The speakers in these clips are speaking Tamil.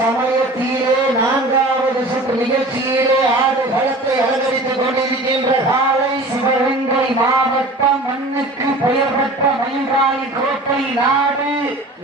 சமயத்திலே நான்காவது சுற்று நிகழ்ச்சியிலே ஆடு களத்தை அலங்கரித்துக் கொண்டிருக்கின்ற காலை சிவகங்கை மாவட்டம் மண்ணுக்கு பெயர் பெற்ற மயில்காலி கோட்டை நாடு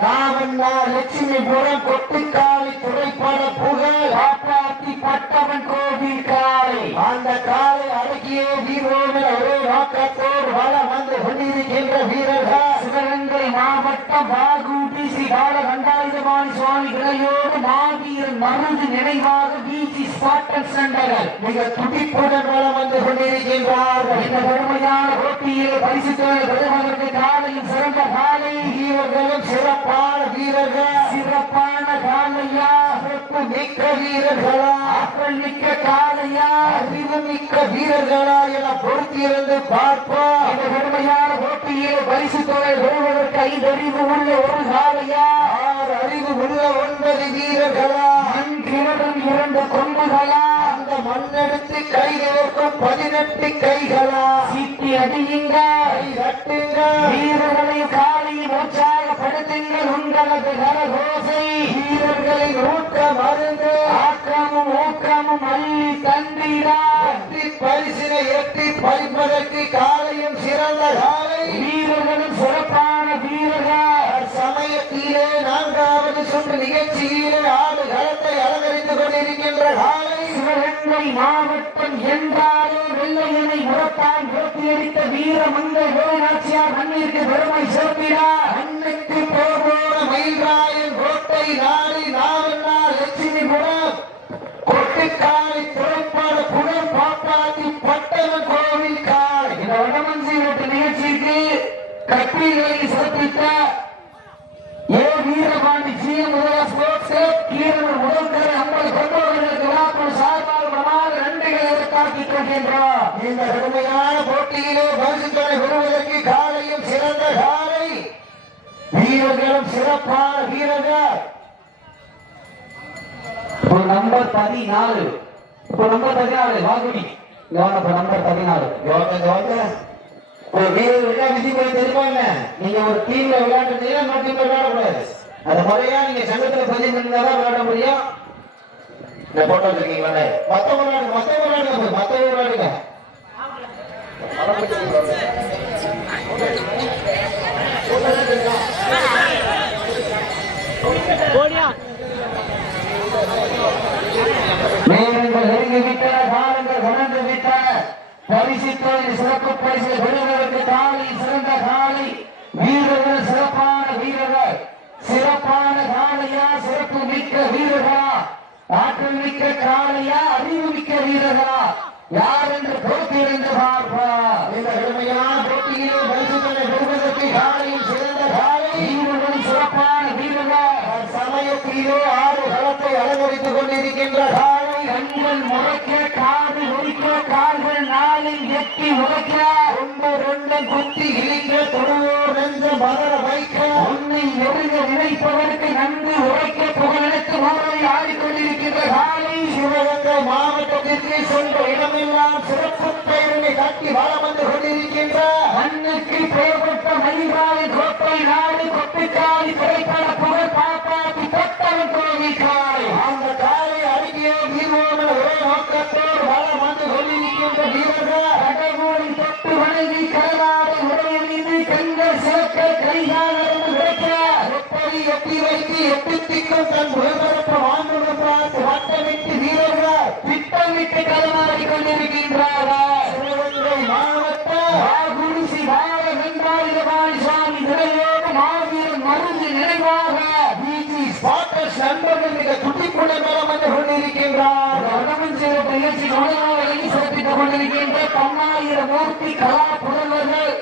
நாவண்ணா லட்சுமிபுரம் கொட்டுக்காலி துறைப்பட புகழ் காப்பாத்தி பட்டவன் கோவில் காலை. அந்த காலை அடக்கிய வீரோடு ஒரே நோக்கத்தோடு வள வந்து கொண்டிருக்கின்ற வீரர்கள் சிவகங்கை மாவட்டம் வாகூட்டி ஸ்ரீ பாலகண்டாயுதபாணி சுவாமி விலையோடு மாவீரன் மருது நினைவாக வீசி ஸ்பாட்டன் சென்றனர் மிக துடிப்புடன் வளம் வந்து கொண்டிருக்கின்றார்கள். இந்த பெருமையான போட்டியில் பரிசு பெறுவதற்கு காலையும் சிறந்த காலை வீரர்களும் சிறப்பான வீரர்கள் சிறப்பான காலையா சிறப்பு மிக்க வீரர்களா ஆற்றல் மிக்க காலையா அறிவு மிக்க வீரர்களா என பொறுத்திருந்து பார்ப்போம். இந்த பெருமையான போட்டியில் பரிசு பெறுவதற்கு 5 அறிவு உள்ள ஒரு காலையா 6 அறிவு உள்ள 9 வீரர்களா மண் கிணறும் 2 கொம்புகளா அந்த மண்ணெடுத்து கைகளுக்கும் 18 கைகளா சீட்டி அடியுங்க கட்டுங்க வீரர்களை காலையில் உற்சாகப்படுத்துங்கள் உங்களது கரகோசை வீரர்களின் ஊக்க மருந்து ஆக்கமும் ஊக்கமும் அள்ளி தந்திரா வெற்றி பரிசினை எட்டி பறிப்பதற்கு காலையும் சிறந்த காலை வீரர்களும் சிறப்பான வீரர்கள் சமயத்திலே நான்காவது சுற்று நிகழ்ச்சியிலே ஆடு களத்தை அலங்கரித்துக் கொண்டிருக்கின்ற காலை சிவகங்கை மாவட்டம் என்றாலும் வெள்ளையனை முறத்தான் போட்டியடித்த வீரமங்கை வேலுநாச்சியார் மண்ணிற்கு பெருமை சேர்த்திடா மண்ணுக்கு போன மயில்ராயன் கோட்டை நாடி நாவண்ணா லட்சுமிபுரம் கொட்டுக்காலை துறைப்பாடு புடம் பாப்பாத்தி பட்டணம் கோவில் காலை. இந்த வடமஞ்சி வீட்டு நிகழ்ச்சிக்கு கட்டிகளை சிறப்பித்த வீரபாண்டி ஸ்போர்ட்ஸ் கீரனூர் முதல்கரை 50 கொண்டவர்களுக்கு விழாக்குழு சார்பாக பிரமாத நன்றிகளை உரைத்தாக்கிக் கொள்கின்றோம். இந்த கடுமையான போட்டியிலே பரிசுகளை பெறுவதற்கு காலையும் சிறந்த காலை வீரர்களும் சிறப்பான வீரர்கள். நம்பர் 14 வாகுடி நம்பர் 14 ஒரு வீரர்கள் விதிமுறை தெரியுமாங்க. நீங்க ஒரு டீம்ல விளையாடுறீங்கன்னா இன்னொரு டீம்ல விளையாடக்கூடாது. அது முறையா நீங்க சங்கத்துல பதிவு பண்ணிருந்தாதான் விளையாட முடியும். இந்த போட்டோ இருக்கீங்களா மத்த விளையாடுங்க நேரங்கள் நெருங்கிவிட்டன, காலங்கள் கடந்து விட்டன. பரிசு சிறப்பு பரிசு பெறுவதற்கு காலை சிறந்த காலை வீரர்கள் சிறப்பான வீரர்கள் சிறப்பான காலையா சிறப்பு மிக்க வீரர்களா ஆற்றல் மிக்க காலையா அறிவு மிக்க வீரர்களா யார் என்று பொறுத்திருந்து பார்ப்பா. இந்த கடுமையான போட்டியிலே பரிசுகளை பெறுவதற்கு காலையும் சிறந்த காலை வீரர்களும் சிறப்பான வீரர்கள் சமயத்திலே ஆறு களத்தை அலங்கரித்துக் கொண்டிருக்கின்ற காலை கண்கள் முறைக்க காது ஒழிக்க கால்கள் நாளில் எட்டி உரைக்க ஒன்று குத்தி இழிக்க தொடுவோர் நெஞ்ச மதர வைக்க உன்னை நெருங்க நினைப்பவருக்கு நன்கு உரைக்க புகழெடுத்து ஊரை ஆடிக்கொண்டிருக்கின்ற காலை சிவகங்கை மாவட்டத்திற்கு சென்ற இடமெல்லாம் சிறப்பு பெயரினை காட்டி வளம் வந்து கொண்டிருக்கின்ற மண்ணுக்கு பெயர்பட்ட மயில்காலி கோட்டை நாடு கொட்டுக்காலி திரைப்பட புகழ் பாப்பாத்தி பட்டவன் கோவில் காலை அந்த காலை அருகே வீரோடு ஒரே நோக்கத்தோடு வளம் வந்து கொண்டிருக்கின்ற வீரர்கள் கடவுளை தொட்டு வணங்கி கடலாடை உடைய மீது கண்கள் சிறக்க கைகால் உரைக்க எட்டி வைத்து எட்டு திக்கும் தன் உயர்வரப்பு வாழ்ந்து பார்த்து வட்டமிட்டு வீரர்கள் திட்டமிட்டு களமாடி கொண்டிருக்கின்றார்கள். சிவகங்கை மாவட்டம் வாகுடிசி பாலகண்டாயுதபாணி சுவாமி நிலையோடு மாவீரன் மருந்து நினைவாக பிஜி ஸ்பாட்டர்ஸ் நண்பர்கள் மிக துடிப்புடன் வளம் வந்து கொண்டிருக்கின்றார். வடமஞ்சிறப்பு நிகழ்ச்சி நுழைவாளரை சிறப்பித்துக் கொண்டிருக்கின்ற 10,000 மூர்த்தி கலா புதல்வர்கள்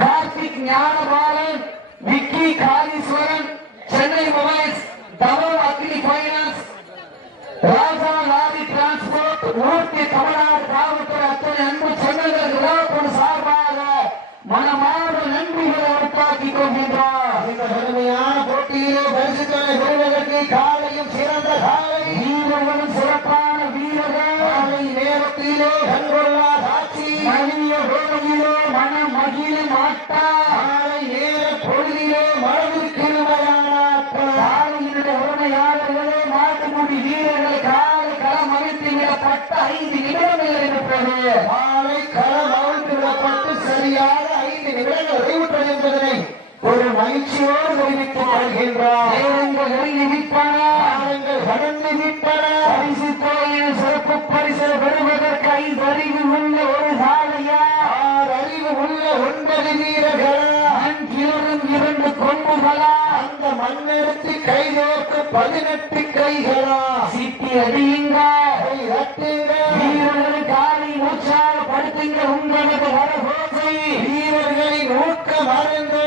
கார்த்திக் ஞானபாலன் விக்கி காளீஸ்வரன் சென்னை மொபைல்ஸ் தவம் அக்னி பைனான்ஸ் ராஜா லாரி டிரான்ஸ்போர்ட் ஊட்டி தமிழ்நாடு காவல்துறை அத்தனை அன்பு சொந்தங்கள் விழாக்குழு சார்பாக மனமார்ந்த நன்றிகளை உருவாக்கிக் கொள்கின்றார். இந்த கடுமையான போட்டியிலே பரிசுகளை பெறுவதற்கு காலையும் சிறந்த காலை வீரர்களும் சிறப்பான வீரர்கள் காலை நேரத்திலே கண்கொள்ளா காட்சி மனித வேலையிலே மனம் மகிழ மாட்டார் காலை நேர பொழுதிலே மாலை களம் அவிழ்த்து விடப்பட்டு சரியாக 5 நிமிடங்கள் நிறைவுற்றது என்பதனை ஒரு மகிழ்ச்சியோடு தெரிவித்துக் கொள்கின்றார். கடந்து விட்டன பரிசு கோயில் சிறப்பு பரிசு பெறுவதற்கு 5 அறிவு உள்ள ஒரு சாலையா, 6 அறிவு உள்ள 9 வீரர்களா, 2 கொம்புகளா, அந்த மண்ணெடுத்து கைதோர்க்கு 18 கைகளா, சிட்டி அடியுங்க வீரர்கள் காலை உற்சாகப்படுத்துங்க உங்களது வரகோசை, வீரர்களின் ஊக்கம் அறிந்து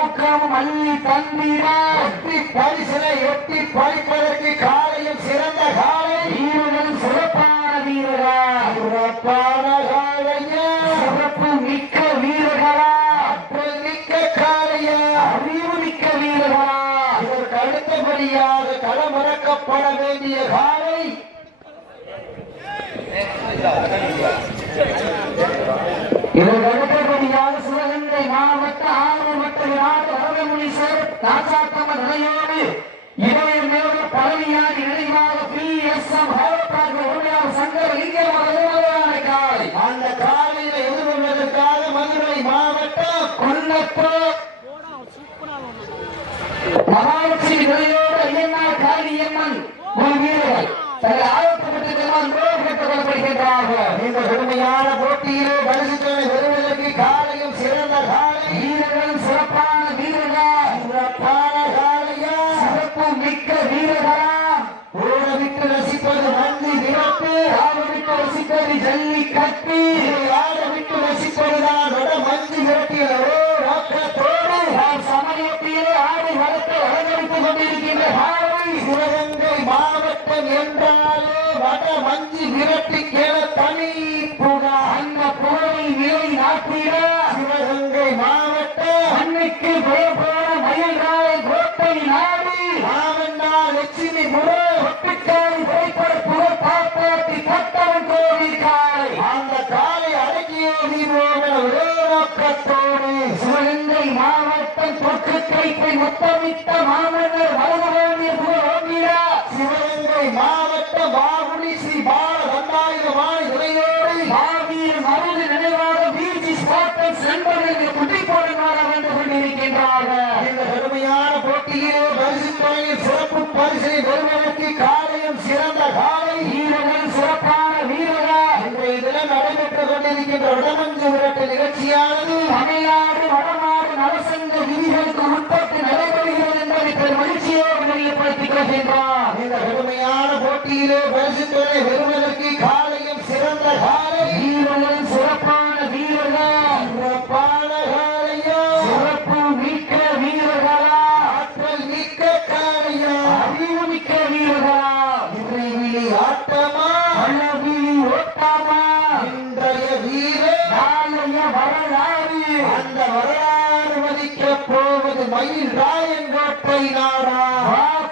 ஊக்கமும் அள்ளி தந்தீரா, எட்டி பரிசிலை எட்டி பறிப்பதற்கு காலையும் சிறந்த காலை, வீரர்கள் சிறப்பான வீரர்களா, சிறப்பான காலையா, சிறப்பு மிக்க வீரர்களா, ஆற்றல் மிக்க காலையா, அறிவு மிக்க வீரர்களா, இதற்கு அடுத்தபடியாக களமிறக்கப்பட வேண்டிய காலை இதற்கு அடுத்தபடியாக சிவகங்கை மாவட்ட ஆர்வமற்ற விராட் வரதமுனீஸ்வர் காசாத்தம்ம நிலையோடு இடையில் மேலும் பழனியார் இணைவாக PSM சங்கர் லிங்கமான காலை அந்த காலையில எதிர்கொள்வதற்காக மதுரை மாவட்டம் குன்னத்தூர் மகாலட்சுமி நிலையோடு ஐயனார் காளியம்மன் ஒரு வீரர்கள் தங்கள் ஆயத்தப்பட்டு கேட்டுக் கொள்ளப்படுகின்றார்கள். இந்த கடுமையான போட்டியிலே பரிசுத்தனை பெறுவதற்கு காலையும் சிறந்த காலை, வீரர்கள் சிறப்பான வீரர்கள், சிறப்பான காலையா, சிறப்பு மிக்க வீரர்களா, ஓடவிட்டு ரசிப்பது மந்தி விரட்டு, ஆடவிட்டு ரசிப்பது ஜல்லிக்கட்டு, ஆடவிட்டு ரசிப்பதுதான் வட மந்தி விரட்டியோ நோக்கத்தோடு சமயத்திலே ஆடு வளர்த்து அலங்கரித்துக் கொண்டிருக்கின்ற காலை சிவகங்கை மாவட்டம் என்றாலே வட மஞ்சி விரட்டி கேள தனி புகா, அந்த புகழை நிலை நாட்டிட சிவகங்கை மாவட்டம் அன்னைக்கு பெயர் போன மயில்ராய் கோட்டை நாடு மாமன்னா லட்சுமி முறை ஒட்டுக்காரி திரைப்பட புகழ் காப்பாற்றி கட்டவன் கோவில் காலை அந்த காலை அடக்கியோ நீரோட ஒரே நோக்கத்தோடு சிவகங்கை மாவட்டம் தொற்று கைப்பை முத்தமிட்ட மாமன்னர் வலதுவேண்டிய புகழோங்கியா சிவகங்கை மாவட்டம் பாகுடி ஸ்ரீ பால தண்டாயுதமாய் துறையோடு மாவீர் மருது நினைவாக பிஜி ஸ்பாட்டர்ஸ் நண்பர்களுக்கு குட்டி போடுமாற வந்து கொண்டிருக்கின்றார்கள். இந்த கடுமையான போட்டியிலே பரிசு தொகையில் சிறப்பு பரிசை பெறுவதற்கு காலையும் சிறந்த காலை, வீரர்கள் சிறப்பான வீரர்கள் இன்றைய தினம் நடைபெற்றுக் கொண்டிருக்கின்ற வடமஞ்சு விரட்டு நிகழ்ச்சியானது தமிழ்நாடு வடநாடு நலசங்க விதிகளுக்கு உட்பட்டு நடைபெறுகிறது என்பதை பெரும் மகிழ்ச்சியோடு தெரியப்படுத்திக் கொள்கின்றார். இந்த கடுமையான போட்டியிலே பரிசு தொகை பெறுவதற்கு காலையும் சிறந்த காலை, வீரர்கள் சிறப்பான வீரர்கள், சிறப்பான காலையா, சிறப்பு மிக்க வீரர்களா, ஆற்றல் மிக்க காலையா, அறிவு மிக்க வீரர்களா, இறைவிழி ஆட்டமா, அளவில் ஓட்டாமா, இன்றைய வீரர் நாளைய வரலாறு, அந்த வரலாறு மதிக்கப் போவது மயில் ராயங்கோட்டை நாடா,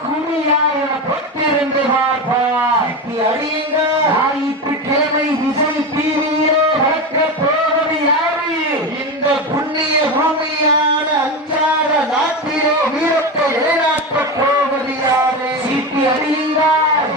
குறியாய பொட்டிருந்து பார்ப்பார். அடியுங்க ஞாயிற்றுக்கிழமை விஜய் டிவியிலே வளர்க்க போவது யாரு? இந்த புண்ணிய பூமியான அஞ்சாத நாட்டிலே வீரத்தை நிலைநாட்டப் போவது யாரு? சீட்டி அடியுங்கள்,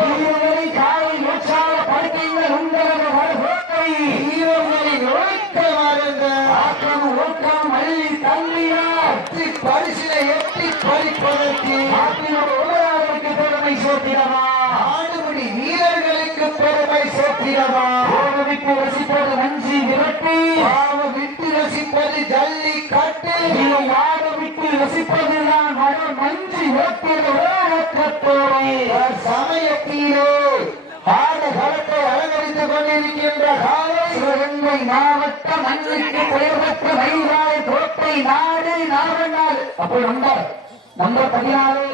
வீரர்களை காலை உற்சாகப்படுத்துங்கள் உங்களது வரகோட்டை, வீரர்களின் உழைக்க மறந்த ஆக்கம் ஊக்கம் அள்ளி தள்ளினார் பரிசிலை எட்டி பறிப்பதற்கு நாட்டினோட உலகாருக்கு பெருமை சேர்த்திடவா, ஆடுபடி வீரர்களுக்கு பெருமை சேர்த்திடவா, ஓடவிட்டு ரசிப்பது நஞ்சி விரட்டி, பாவ விட்டு ரசிப்பது ஜல்லி கட்டு, இதை ஆட விட்டு ரசிப்பதுதான் வட மஞ்சி விரட்டியது ஓடக்கத்தோடு சமயத்திலே ஆட களத்தை அலங்கரித்துக் கொண்டிருக்கின்ற காலை சிவகங்கை மாவட்டம் அன்றைக்கு பெயர் பெற்ற மயிலாய் கோட்டை நாடு நாவண்டால். அப்போ நம்பர் 14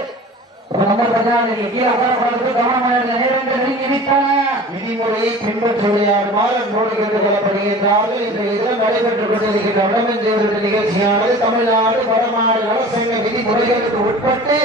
நம்பர் 14 கீழே உட்காரப்படுறது கவனமாக நேரங்கள் நெருங்கி விட்டன. விதிமுறையை பின்பற்றி விளையாடுமாறு அன்போடு கேட்டுக் கொள்ளப்படுகின்றார்கள். இன்றைய தினம் நடைபெற்றுக் கொண்டிருக்கின்ற வடமஞ்சேரி நிகழ்ச்சியானது தமிழ்நாடு வடமாடு நலசங்க விதிமுறைகளுக்கு உட்பட்டு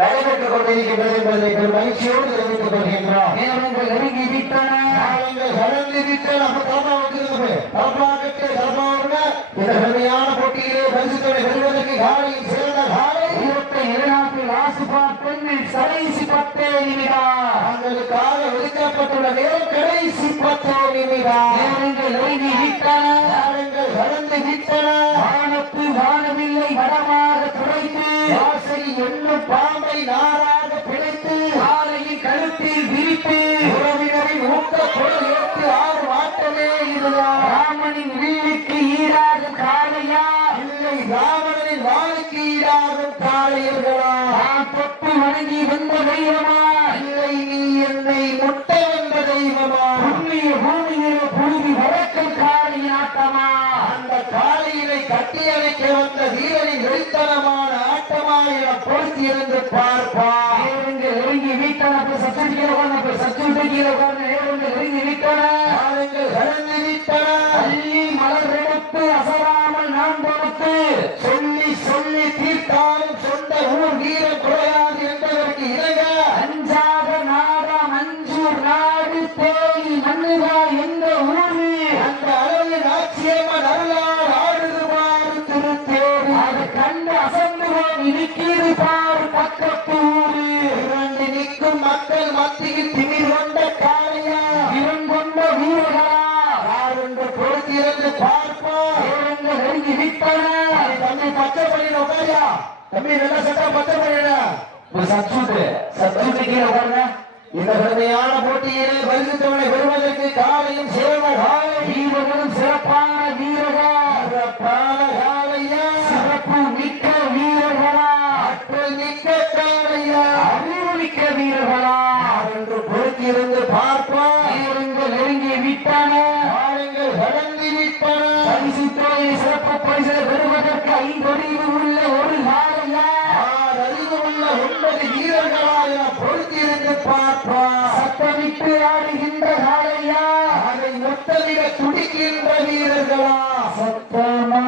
நடைபெற்றுக் கொண்டிருக்கின்றது என்பதை பெரும் மகிழ்ச்சியோடு தெரிவித்துக் கொள்கின்றோம். நேரங்கள் நெருங்கி விட்டன. காலங்கள் கடந்து விட்டு நம்ம தலமா வந்திருந்தது தலமாகட்டு தலமாவுங்க இந்த கடுமையான போட்டியிலே பரிசுத்தனை வெல்வதற்கு காலையில் சிறந்த காலை இருபத்தி இரண்டாம் ஆசுபா பெண்ணில் கடைசி 10 நிமிடம் தங்களுக்காக ஒதுக்கப்பட்டுள்ள நேரம் கடைசி 10 நிமிடம். நேரங்கள் நெருங்கி விட்டன. காலங்கள் கடந்து விட்டன. வானத்து வானவில்லை வடமாக துடைத்து வாசல் என்னும் பாம்பை நாராக பிழைத்து காலையின் கழுத்தில் விரித்து உறவினரின் ஊக்க பொருள் ஏற்று 6 மாட்டமே இதுதான். ராமனின் வில்லுக்கு ஈடாகும் காளையா இல்லை ராவணனின் வாளுக்கு ஈடாகும் காளையர்களா? நான் தொட்டு வணங்கி வந்த தெய்வமா இல்லை நீ என்னை முட்ட வந்த தெய்வமா? புண்ணிய பூமியில புழுதி வழக்கம் காளையின் ஆட்டமா அந்த காளையினை கட்டி அணைக்க வந்த வீரனின் வெளித்தனமான ஆட்டமா என பொறுத்தி இருந்து பார்ப்பா. நேரங்கள் நெருங்கி விட்டன. சச்சுட்டு கீழே உட்கார்ந்து சச்சுட்டு கீழே உட்கார்ந்து நேரங்கள் நெருங்கி விட்டன. காலங்கள் கடந்து விட்டன. அள்ளி மலர் எடுத்து அசராமல் நான் கொடுத்து சொல்லி சொல்லி தீர்த்தாலும் சொந்த ஊர் வீரன் குறையாது என்பதற்கு இணங்க அஞ்சாத நாடா மஞ்சூர் நாடு தேனி மண்ணுதா எந்த ஊரு அந்த அளவில் ஆட்சியம்மன் அருளால் ஆடுதுமாறு திருத்தேரு. அது கண்டு அசந்து போய் இருக்கிறது பாரு பக்கத்து ஊரு. இரண்டு நிற்கும் மக்கள் மத்தியில் திமிர் கொண்ட காளையா இவன் கொண்ட வீரர்களா யார் என்று பொறுத்திருந்து பார்ப்பா. நேரங்கள் நெருங்கி விட்டன. தம்பி பச்சை பண்ணின உட்காரியா? தம்பி நல்லா சட்டா பச்சை பண்ணிட. சச்சுட்டு கீழே உட்காருங்க. இந்த கடுமையான போட்டியிலே பரிசுத்தவனை பெறுவதற்கு காலையும் சிறந்த காலை வீரர்களும் சிறப்பான வீரர்கள். சிறப்பான காளையா சிறப்பு மிக்க வீரர்களா ஆற்றல் மிக்க காளையா அறிவு மிக்க வீரர்களா யார் என்று பொறுத்திருந்து பார்ப்பா. நேரங்கள் நெருங்கி விட்டன. காலங்கள் கடந்து விட்டன. பரிசு தொகையை சிறப்பு பரிசை பெறுவதற்கு 5 அறிவு உள்ள ஒரு காளையா யார் அறிவு உள்ள 9 வீரர்களா என பொறுத்திருந்து பார்ப்பா. சத்தமிட்டு ஆடுகின்ற காளையா அதை முத்தமிட துடிக்கின்ற வீரர்களா? சத்தமா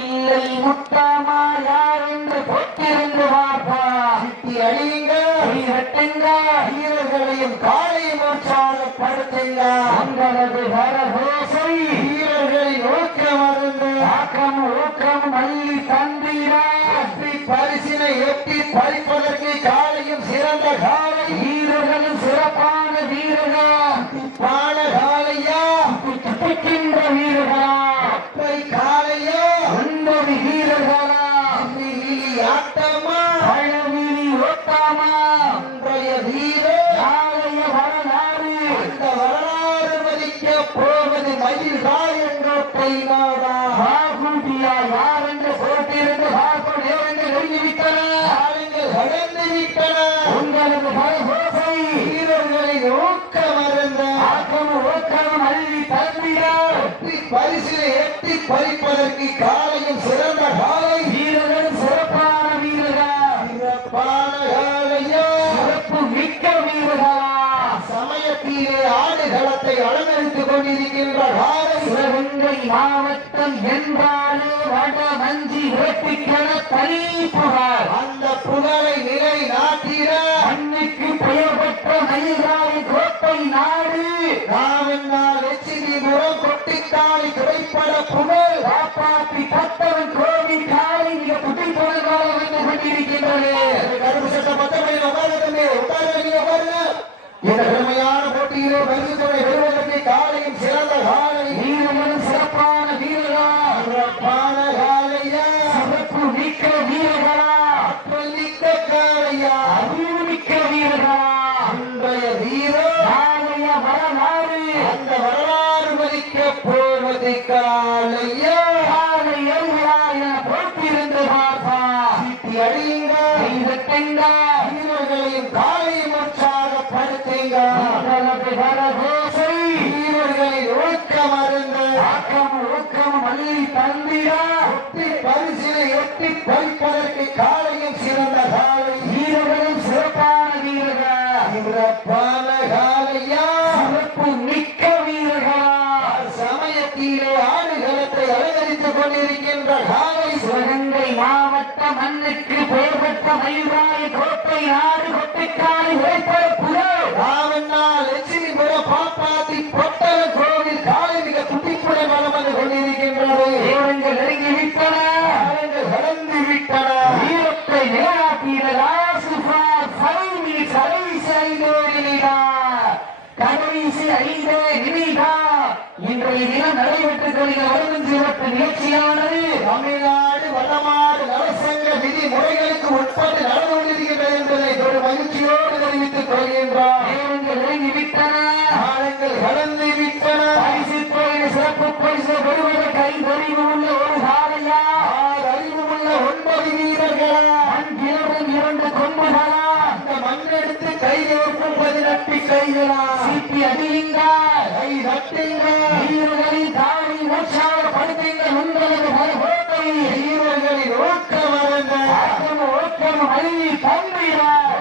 இல்லை முத்தமா யார் என்று பொட்டிருந்து பார்ப்பா. சிட்டி அழியுங்க. கை வெட்டுங்க. வீரர்களையும் காலையும் உற்சாகப்படுத்துங்க. உங்களது வரகோசை வீரர்களின் ஊக்கம் அருந்து ஆக்கம் ஊக்கம் அள்ளி தந்திட வெற்றி பரிசினை எட்டி பறிப்பதற்கு காலையும் சிறந்த காலை வீரர்களும் சிறப்பான வீரர்கள். பான காலையா துடிக்கின்ற வீரர்களா அப்பை காலையா 9 வீரர்களா வீலி ஆட்டமா பழவீதி ஓட்டாமா இன்றைய வீர நாளைய வரலாறு அந்த வரலாறு மதிக்க போவது மயில் காயங்கோட்டை மாதா. பாகுதியா யார் என்று போட்டியிருந்து பார்ப்போம். நேரங்கள் நெருங்கிவிட்டன. காலங்கள் கடந்து விட்டன. உங்களது பரகோசை வீரர்களின் ஊக்கம் அருந்த ஆக்கம் ஓக்கம் அள்ளி தந்திட வெற்றி பரிசினை எட்டி பறிப்பதற்கு காலையும் சிறந்த காலை வீரர்களும் சிறப்பான வீரர்கள். சிறப்பான காலையா சிறப்பு மிக்க வீரர்களா சமயத்திலே ஆடுகளத்தை அலங்கரித்துக் கொண்டிருக்கின்ற காலை சிவகங்கை மாவட்டம் என்றாலே வட மஞ்சி வேட்டிக்கென தனி புகார். அந்த புகழை நிலை நாட்டிட மண்ணுக்கு பெயர் பெற்ற மயிலாய் கோட்டை நாடு நாவென்னால் எச்சிரிபுரம் கொட்டிக்காலை திரைப்பட புகழ் காப்பாற்றி கத்தவன் கோவில் காலை மிக புட்டிப்போன காலம் வந்து கொண்டிருக்கின்றது. கருப்பு சட்ட பத்தமணி உட்காருங்க உட்காருங்க. இந்த பெருமையான போட்டியிலே பரிசுத்தவனை பெறுவதற்கு காலையும் சிறந்த காலை வீரர்களும் சிறப்பான வீரர்கள். சிறப்பான காலையா சிறப்பு மிக்க வீரர்களா ஆற்றல் மிக்க காலையா அறிவு மிக்க வீரர்களா இன்றைய வீரர் நாளைய வரலாறு அந்த வரலாறு மதிக்க போவது காலையா காலை எழுகிறா என போட்டியிருந்து பார்ப்பா. சிட்டி அடியுங்க. கை வெட்டுங்க. வீரர்களையும் காலையும் உற்சாகப்படுத்துங்க. உங்களது வரகோசை வீரர்களின் ஊக்கம் அருந்து ஆக்கம் ஊக்கம் அள்ளி தந்திட வெற்றி பரிசினை எட்டி பறிப்பதற்கு காலையும் சிறந்த காலை வீரர்களும் சிறப்பான வீரர்கள். சிறப்பான காலையா சிறப்பு மிக்க வீரர்களா சமயத்திலே ஆடுகளத்தை அலங்கரித்துக் கொண்டிருக்கின்ற காலை சிவகங்கை மாவட்ட மண்ணுக்கு பெயர் பெற்ற மயிலாய் கோட்டை நாடு கொட்டிக்காலை உழைப்பட புகழ் நாவென்னால் லட்சுமிபுரம் பாப்பாத்தி பொட்டல கோவில் காலை மிக துடிப்புடன் வலம் வந்து கொண்டிருக்கின்றது. நேரங்கள் நெருங்கி விட்டன. காலங்கள் கடந்து விட்டன. வீரத்தை நிலைநாட்டிய ராசுபார் 5 minutes கடைசி 5 நிமிடம். கடைசி தமிழ்நாடு வடமாடு நலசங்க விதிமுறைகளுக்கு உட்பட்டு நடந்து கொண்டிருக்கின்றது என்பதை ஒரு மகிழ்ச்சியோடு தெரிவித்துக் கொள்கின்றோம். நேரங்கள் நெருங்கிவிட்டன, காலங்கள் கடந்து விட்டன. பரிசு தொகையில் சிறப்பு பரிசு பெறுவதற்கு 5 அறிவு உள்ள ஒரு காளையா, 6 அறிவு உள்ள 9 வீரர்களா, மண் கிளறும் 2 கொம்புகளா, அந்த மண்ணெடுத்து கையோர்க்கும் 18 கைகளா, சீட்டி அடியுங்கள், கை தட்டுங்கள், வீரர்களின் காலை உற்சாகப்படுத்துங்கள். உங்களது மறுபோட்டை வீரர்களின் ஊக்க வரங்கள் ஓட்டம் அழகி தம்பினார்.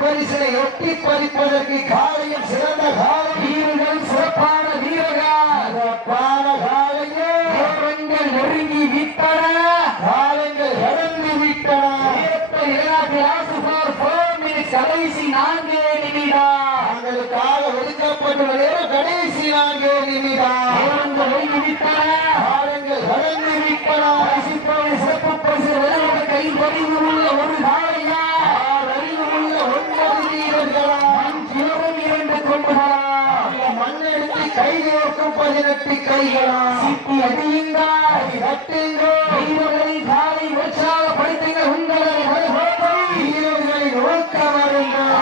பரிசனை ஒட்டி பறிப்பதற்கு காலையும் சிறந்த காலை, வீரர்கள் சிறப்பான வீரர்கள், சிறப்பான காலையே. நேரங்கள் நெருங்கி விட்டன, காலங்கள் கடந்து விட்டன. கடைசி 4 நிமிடம் தங்களுக்காக ஒதுக்கப்பட்டுள்ள நேரம் கடைசி 4 நிமிடம். நேரங்கள் நெருங்கி விட்டன, காலங்கள் கடந்து விட்டன. சிறப்பு பரிசு வெறும் கை பதிவு உள்ள ஒரு காளையா, 6 அறிவு உள்ள 9 வீரர்களா, மண் கிளறும் 2 கொம்புகளா, அந்த மண்ணெடுத்து கையோர்க்கும் 18 கைகளா, சீட்டி அடியுங்கள், கை தட்டுங்கள், வீரர்களின் காலை உற்சாகப்படுத்துங்கள். உங்களது மறுபோட்டை வீரர்களின் ஊக்க வரங்கள்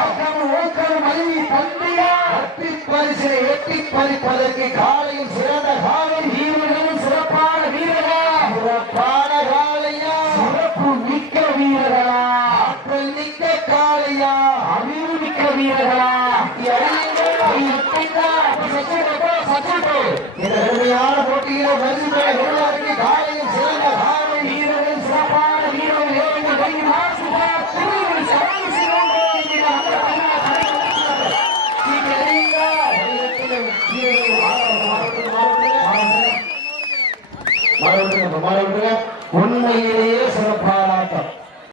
ஓட்டம் அழகி தம்பினார். பரிசனை எட்டி பறிப்பதற்கு காலையும் சிறந்த காலை, வீரர்களும் சிறப்பான வீரர்கள், சிறப்பான காலையா, சிறப்பு மிக்க வீரர்களா, ஆற்றல் மிக்க காலையா, அறிவு மிக்க வீரர்களா, இந்த கடுமையான போட்டியில பரிசு பெற வருவதற்கு காலையும் சிறந்த காலை, வீரர்கள் சிறப்பான வீரர்கள். ஏழைகள் கையில் ஆசுகிறார். திருவிழி சபையில் உண்மையிலேயே சிறப்பான